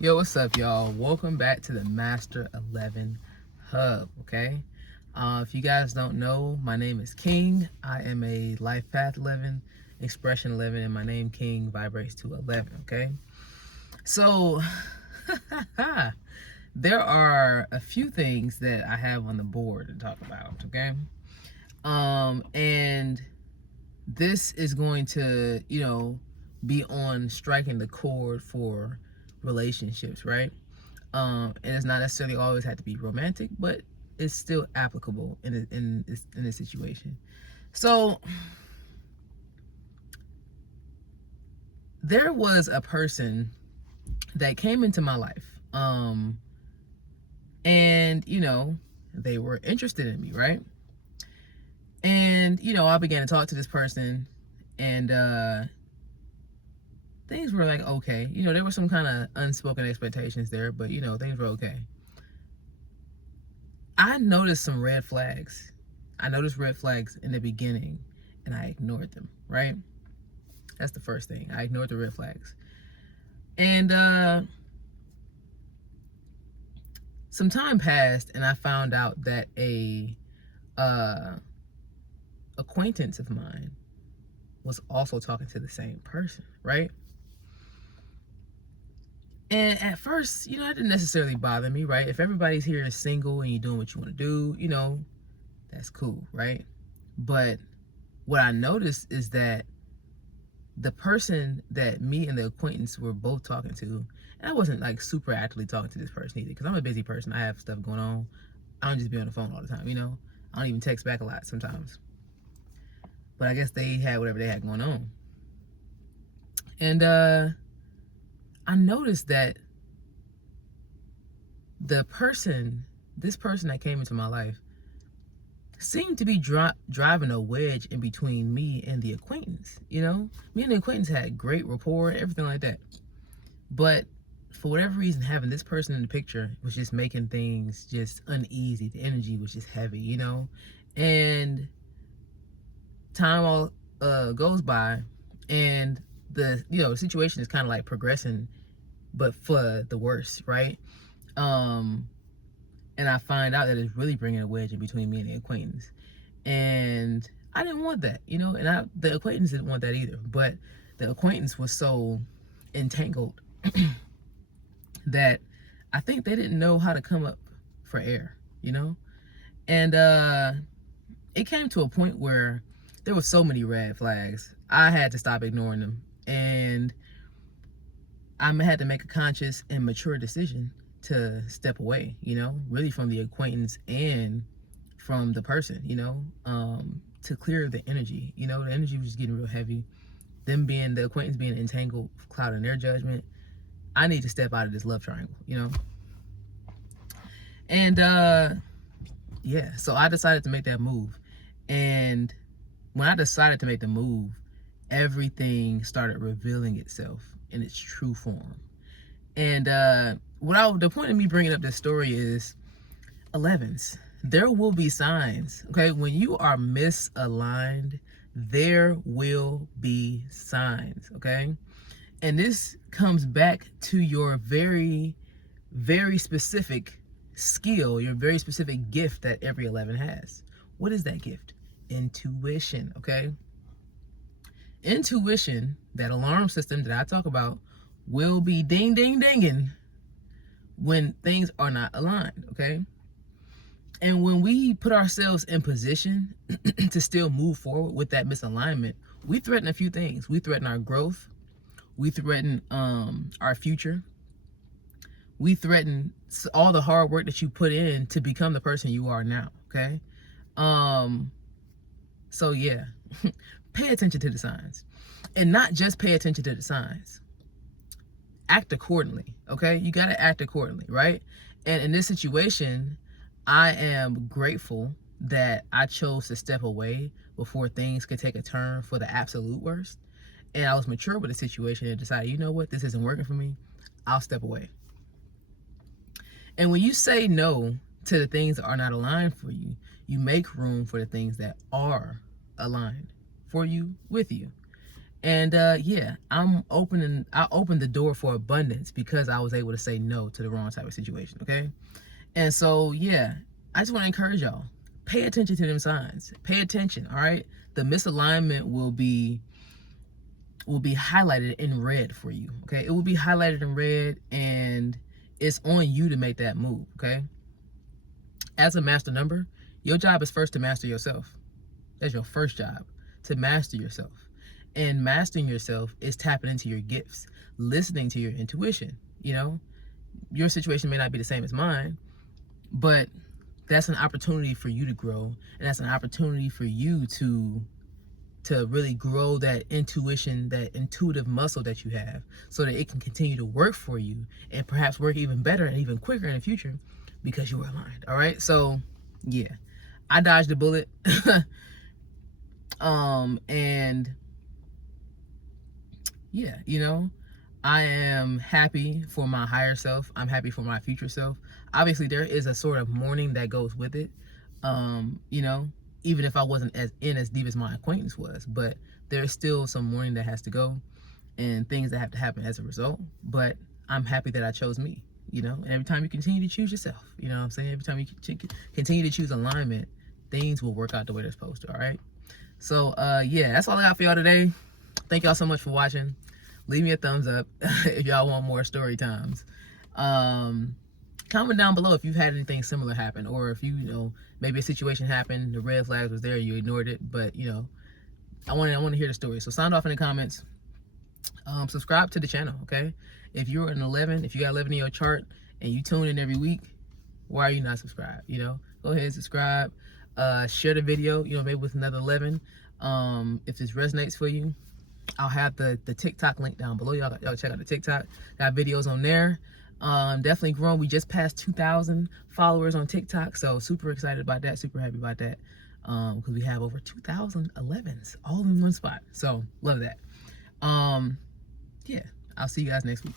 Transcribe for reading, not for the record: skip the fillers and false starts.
Yo, what's up, y'all? Welcome back to the Master 11 Hub, okay? If you guys don't know, my name is King. I am a life path 11, expression 11, and my name, King, vibrates to 11, okay? So, there are a few things that I have on the board to talk about, okay? And this is going to, be on striking the chord for relationships, right? And it's not necessarily always had to be romantic, but it's still applicable in this situation. So there was a person that came into my life, and they were interested in me, right? And I began to talk to this person, and things were like okay. There were some kind of unspoken expectations there, but things were okay. I noticed some red flags. I noticed red flags in the beginning, and I ignored them, right? That's the first thing. I ignored the red flags. And some time passed, and I found out that a acquaintance of mine was also talking to the same person, right? And at first, it didn't necessarily bother me, right? If everybody's here is single and you're doing what you want to do, that's cool, right? But what I noticed is that the person that me and the acquaintance were both talking to, and I wasn't like super actively talking to this person either, because I'm a busy person. I have stuff going on. I don't just be on the phone all the time, I don't even text back a lot sometimes. But I guess they had whatever they had going on. And I noticed that this person that came into my life seemed to be driving a wedge in between me and the acquaintance. Me and the acquaintance had great rapport, everything like that. But for whatever reason, having this person in the picture was just making things just uneasy. The energy was just heavy, and time all goes by, and the situation is kind of like progressing, but for the worse, right? And I find out that it's really bringing a wedge in between me and the acquaintance, and I didn't want that, and the acquaintance didn't want that either. But the acquaintance was so entangled that I think they didn't know how to come up for air, and it came to a point where there were so many red flags. I had to stop ignoring them, and I had to make a conscious and mature decision to step away, really from the acquaintance and from the person, to clear the energy. The energy was just getting real heavy. The acquaintance being entangled, clouding their judgment. I need to step out of this love triangle, And yeah, so I decided to make that move. And when I decided to make the move, everything started revealing itself in its true form. And the point of me bringing up this story is 11s. There will be signs, okay? When you are misaligned, there will be signs, okay? And this comes back to your very, very specific skill, your very specific gift that every 11 has. What is that gift? Intuition, okay? Intuition, that alarm system that I talk about, will be ding, ding, dinging when things are not aligned, okay? And when we put ourselves in position to still move forward with that misalignment, we threaten a few things. We threaten our growth. We threaten our future. We threaten all the hard work that you put in to become the person you are now, okay? So yeah, pay attention to the signs. And not just pay attention to the signs. Act accordingly, okay? You got to act accordingly, right? And in this situation, I am grateful that I chose to step away before things could take a turn for the absolute worst. And I was mature with the situation and decided, you know what, this isn't working for me. I'll step away. And when you say no to the things that are not aligned for you, you make room for the things that are aligned for you, with you. And yeah, I opened the door for abundance because I was able to say no to the wrong type of situation. Okay. And so yeah, I just want to encourage y'all, pay attention to them signs. Pay attention. All right. The misalignment will be highlighted in red for you. Okay. It will be highlighted in red, and it's on you to make that move. Okay. As a master number, your job is first to master yourself. That's your first job, to master yourself. And mastering yourself is tapping into your gifts, listening to your intuition. You know, your situation may not be the same as mine, but that's an opportunity for you to grow, and that's an opportunity for you to really grow that intuition, that intuitive muscle that you have, so that it can continue to work for you and perhaps work even better and even quicker in the future because you were aligned. All right. So yeah, I dodged a bullet. And yeah, you know, I am happy for my higher self. I'm happy for my future self. Obviously, there is a sort of mourning that goes with it. You know, even if I wasn't as deep as my acquaintance was, but there's still some mourning that has to go and things that have to happen as a result. But I'm happy that I chose me, you know, and every time you continue to choose yourself, you know what I'm saying? Every time you continue to choose alignment, things will work out the way they're supposed to. All right. So, yeah, that's all I got for y'all today. Thank y'all so much for watching. Leave me a thumbs up if y'all want more story times. Comment down below if you've had anything similar happen, or if you know, maybe a situation happened, the red flags was there, you ignored it, but you know, I want to hear the story. So sound off in the comments. Subscribe to the channel, okay? If you're an 11, if you got 11 in your chart and you tune in every week, why are you not subscribed? You know, go ahead and subscribe. Share the video, you know, maybe with another 11. If this resonates for you, I'll have the TikTok link down below. Y'all check out the TikTok. Got videos on there. Definitely growing. We just passed 2,000 followers on TikTok, so super excited about that. Super happy about that. Because we have over 2,000 11s all in one spot. So love that. Yeah, I'll see you guys next week.